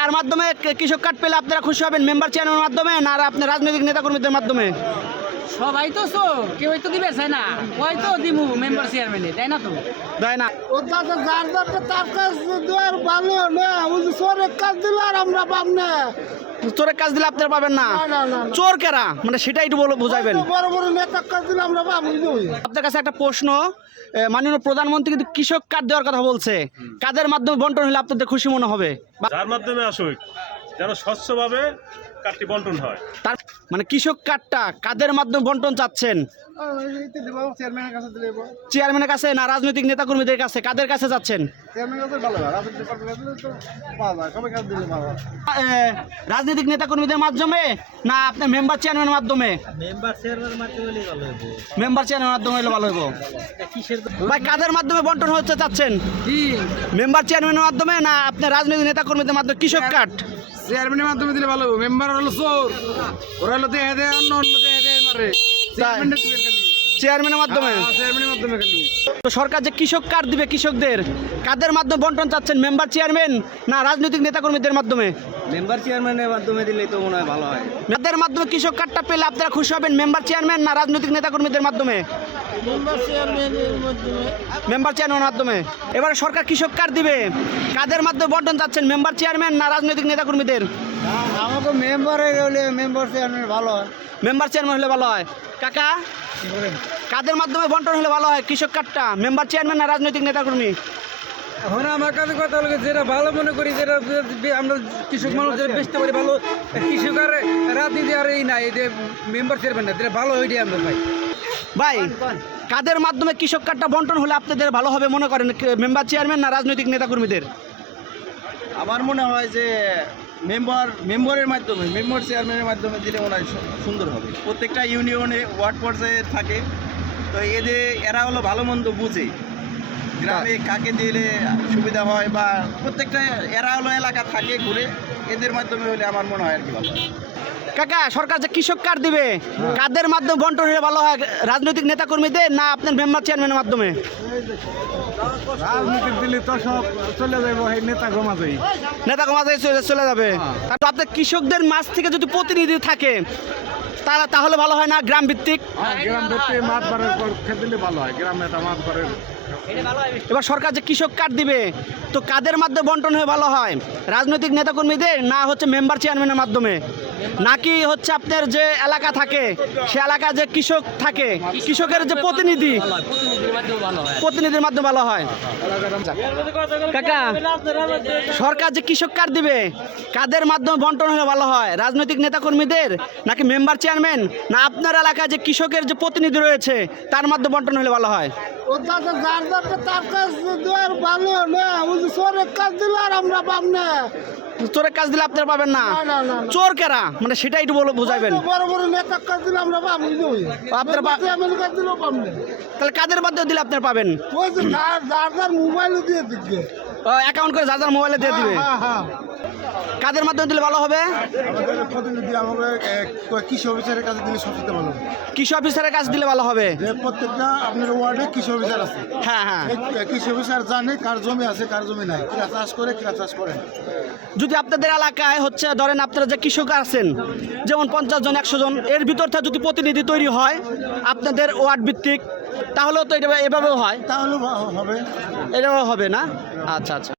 কার মাধ্যমে কৃষক কার্ড পেলে আপনারা খুশি হবেন? মেম্বার চেয়ারম্যানের মাধ্যমে না আর আপনার রাজনৈতিক নেতাকর্মীদের মাধ্যমে? সবাই তো কেউ তো দিবে চাই না, ওই তো দিমু মেম্বার চেয়ারম্যানে, তাই না? তো দেয় না। তার কাজ দেওয়ার ভালো না, চোরের কাজ দিলে আর আমরা পাব না। চোরের কাজ দিলে আপনারা পাবেন না? চোর কেরা মানে সেটা একটু বুঝাইবেন। বড় বড় নেতার কাজ দিলে আমরা পাবো। আপনার কাছে একটা প্রশ্ন, মাননীয় প্রধানমন্ত্রী কিন্তু কৃষক কার্ড দেওয়ার কথা বলছে, কাদের মাধ্যমে বন্টন হলে আপনাদের খুশি মনে হবে? যার মাধ্যমে আসুক যেন স্বচ্ছভাবে কার্ডটি বন্টন হয়। তার মানে কৃষক কার্ডটা কাদের মাধ্যমে বন্টন চাচ্ছেন? চেয়ারম্যানের কাছে না রাজনৈতিক নেতাকর্মীদের কাছে? কাদের কাছে যাচ্ছেন? রাজনৈতিক নেতাকর্মীদের মাধ্যমে না আপনার মেম্বার চেয়ারম্যানের মাধ্যমে? মেম্বার চেয়ারম্যানের মাধ্যমে হলে ভালো হইব। ভাই কাদের মাধ্যমে বন্টন হচ্ছে চাচ্ছেন? মেম্বার চেয়ারম্যানের মাধ্যমে না আপনার রাজনৈতিক নেতাকর্মীদের মাধ্যমে কৃষক কার্ড? চেয়ারম্যানের মাধ্যমে দিলে ভালো হবে। মেম্বার হলো চোর, ওরা হলো দেয় দেয়, অন্য অন্য দেয় দেয় মারে। চেয়ারম্যানের মাধ্যমে? চেয়ারম্যানের মাধ্যমে খালি। তো সরকার যে কৃষক কার্ড দিবে কৃষকদের, কাদের মাধ্যমে বন্টন চাচ্ছেন? মেম্বার চেয়ারম্যান না রাজনৈতিক নেতাকর্মীদের মাধ্যমে? মেম্বার চেয়ারম্যানের মাধ্যমে দিলেই তো মনে হয় ভালো হয়। কাদের মাধ্যমে কৃষক কার্ডটা পেলে আপনারা খুশি হবেন? মেম্বার চেয়ারম্যান না রাজনৈতিক নেতাকর্মীদের মাধ্যমে? মেম্বার চেয়ারম্যানের মাধ্যমে। মেম্বার চেয়ারম্যানের মাধ্যমে। এবারে সরকার কৃষক কার্ড দিবে, কাদের মাধ্যমে বন্টন চাচ্ছেন? মেম্বার চেয়ারম্যান না রাজনৈতিক নেতাকর্মীদের? আমাকে মেম্বারের হলে মেম্বার চেয়ারম্যান ভালো হয়। মেম্বার চেয়ারম্যান হলে ভালো হয়। কাকা কাদের মাধ্যমে বন্টন হলে ভালো হয় কৃষক কার্ডটা? মেম্বার চেয়ারম্যান না রাজনৈতিক নেতাকর্মী? এখন আমার কাছে কথা হলো যেটা ভালো মনে করি, যেটা আমরা কৃষক মানুষ বেচতে পারি ভালো, কৃষকের রাজনীতি আর এই নাই, এই যে মেম্বার চেয়ারম্যান না, যেটা ভালো ওইটাই আমরা পাই। ভাই কাদের মাধ্যমে কৃষক কার্ডটা বন্টন হলে আপনাদের ভালো হবে মনে করেন? মেম্বার চেয়ারম্যান না রাজনৈতিক নেতাকর্মীদের? আমার মনে হয় যে মেম্বারের মাধ্যমে, মেম্বার চেয়ারম্যানের মাধ্যমে দিলে মনে হয় সুন্দর হবে। প্রত্যেকটা ইউনিয়নে ওয়ার্ড পর্যায়ে থাকে, তো এরা হলো ভালো মন্দ বুঝে গ্রামে কাকে দিলে সুবিধা হয়, বা প্রত্যেকটা এরা হলো এলাকা থাকে ঘুরে, এদের মাধ্যমে হলে আমার মনে হয় আর কি ভালো। কাকা সরকার যে কৃষক কার্ড দিবে কাদের মাধ্যমে বন্টন হলে ভালো হয়? রাজনৈতিক নেতাকর্মীদের না আপনার মেম্বার চেয়ারম্যানের মাধ্যমে? রাজনীতি দিলে তো সব চলে যাবো এই নেতা গমাজেই। নেতা কমাতে চলে যাবে। তো আপনার কৃষকদের মাঝ থেকে যদি প্রতিনিধি থাকে তাহলে ভালো হয় না? গ্রাম ভিত্তিক গ্রাম ভিত্তিক মাঠ বাড়ের পক্ষে দিলে ভালো হয়। গ্রামে একটা মাঠ বাড়ের। এবার সরকার যে কৃষক কার্ড দিবে তো কাদের মাধ্যমে বন্টন হয়ে ভালো হয়? রাজনৈতিক নেতাকর্মীদের না হচ্ছে মেম্বার চেয়ারম্যানের মাধ্যমে? নাকি হচ্ছে আপনার যে এলাকা থাকে সে এলাকায় যে কৃষক থাকে, কৃষকের যে প্রতিনিধির মাধ্যমে ভালো হয়? কাকা সরকার যে কৃষক কার্ড দিবে কাদের মাধ্যমে বন্টন হলে ভালো হয়? রাজনৈতিক নেতাকর্মীদের নাকি মেম্বার চেয়ারম্যান না আপনার এলাকায় যে কৃষকের যে প্রতিনিধি রয়েছে তার মাধ্যমে বন্টন হলে ভালো হয়? তার কাজ দেওয়ার ভালো না, চোরের কাজ দিলে আর আমরা পাব না। চোরের কাজ দিলে আপনারা পাবেন না? চোর কেরা মানে সেটা একটু বুঝাইবেন। বড় বড় নেতার কাজ দিলে আমরা পাবো। আপনারা কাজ দিলেও পাব না। তাহলে কাদের মাধ্যমে দিলে আপনারা পাবেন? ওই যে যার মোবাইলে দিয়ে দিচ্ছে, অ্যাকাউন্ট করে যার মোবাইলে দিয়ে দিবে। কাদের মাধ্যমে দিলে ভালো হবে? আমাদের প্রতিনিধি আমাদের কৃষি অফিসারের কাছে দিলে সবচেয়ে ভালো। কৃষি অফিসারের কাছে দিলে ভালো হবে। প্রত্যেকটা আপনার ওয়ার্ডে কৃষি অফিসার আছে। হ্যাঁ হ্যাঁ, কৃষি অফিসার জানে কার জমি আছে কার জমি নাই, কিরা চাষ করে কিরা চাষ করে। যদি আপনাদের এলাকায় হচ্ছে ধরেন আপনারা যে কৃষক আছেন যেমন 50 জন 100 জন, এর ভিতর থেকে যদি প্রতিনিধি তৈরি হয় আপনাদের ওয়ার্ড ভিত্তিক, তাহলেও তো এটা এভাবেও হয়। তাহলে হবে, এভাবেও হবে না? আচ্ছা আচ্ছা।